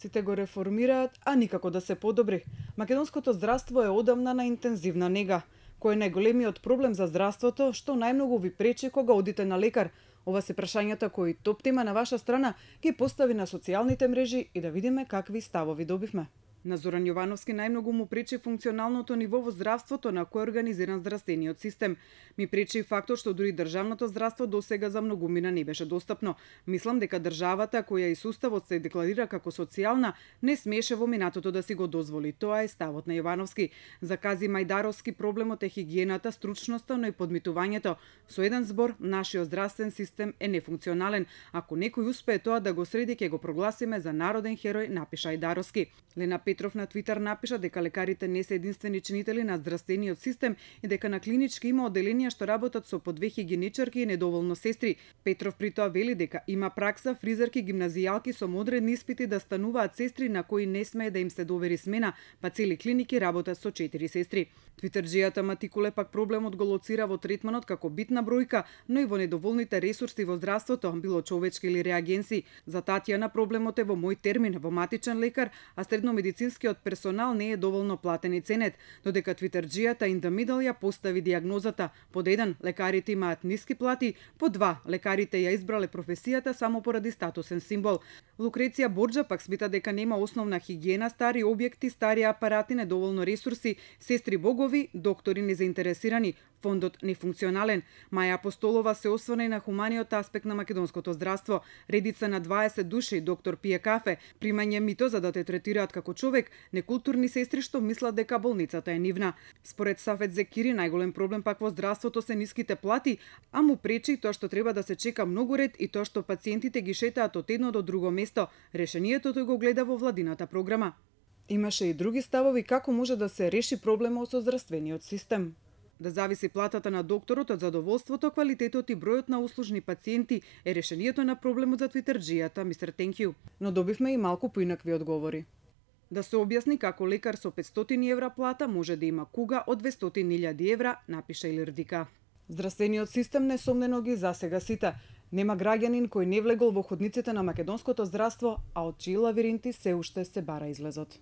Сите го реформираат, а никако да се подобри. Македонското здравство е одамна на интензивна нега. Кој е најголемиот проблем за здравството, што најмногу ви пречи кога одите на лекар? Ова се прашањата кои Топ тема на ваша страна ги постави на социјалните мрежи и да видиме какви ставови добивме. На Зоран Јовановски најмногу му пречи функционалното ниво во здравството на кој е организиран здравствениот систем. Ми пречи и фактот што дури државното здравство досега за многумина не беше достапно. Мислам дека државата, која и суставот се декларира како социјална, не смеше во минатото да си го дозволи. Тоа е ставот на Јовановски. За Кази Мајдаровски проблемот е хигиената, стручноста, но и подмитувањето. Со еден збор, нашиот здравствен систем е нефункционален. Ако некој успее тоа да го среди, ќе го прогласиме за народен херој, напиша Ајдаровски. Лена Петров на Твитер напиша дека лекарите не се единствени чинители на здравствениот систем и дека на клинички има оделенија што работат со по 2 хигиеничарки и недоволно сестри. Петров при тоа вели дека има пракса фризерки, гимназијалки со модредни испити да стануваат сестри на кои не смее да им се довери смена, па цели клиники работат со 4 сестри. Твитерџијата Матикуле пак проблемот го лоцира во третманот како битна бројка, но и во недоволните ресурси во здравството, било човечки или реагенси. За Татјана проблемот е во мој термин, во матичен лекар, а средномедицинскиот персонал не е доволно платен и ценет, додека твитерџијата In the Middle ја постави дијагнозата. Под 1, лекарите имаат ниски плати, под 2, лекарите ја избрале професијата само поради статусен символ. Лукреција Борџа пак смета дека нема основна хигиена, стари објекти, стари апарати, недоволно ресурси, сестри богови, доктори незаинтересирани, фондот нефункционален. Маја Апостолова се осврна и на хуманиот аспект на македонското здравство. Редица на 20 души, доктор пие кафе, примање мито за да те третираат како човек, некултурни сестри што мислат дека болницата е нивна. Според Сафет Зекири, најголем проблем пак во здравството се ниските плати, а му пречи тоа што треба да се чека многу ред и тоа што пациентите ги шетаат од едно до друго место. Решението тој го гледа во владината програма. Имаше и други ставови како може да се реши проблемот со здравствениот систем. Да зависи платата на докторот од задоволството, квалитетот и бројот на услужни пациенти е решението на проблемот за твитерџијата Мистер Thank you. Но добивме и малку поинакви одговори. Да се објасни како лекар со 500 евра плата може да има куга од 200.000 евра, напиша Илирдика. Здравствениот систем несомнено ги засега сите. Нема граѓанин кој не влегол во ходниците на македонското здравство, а од чии лавиринти се уште се бара излезот.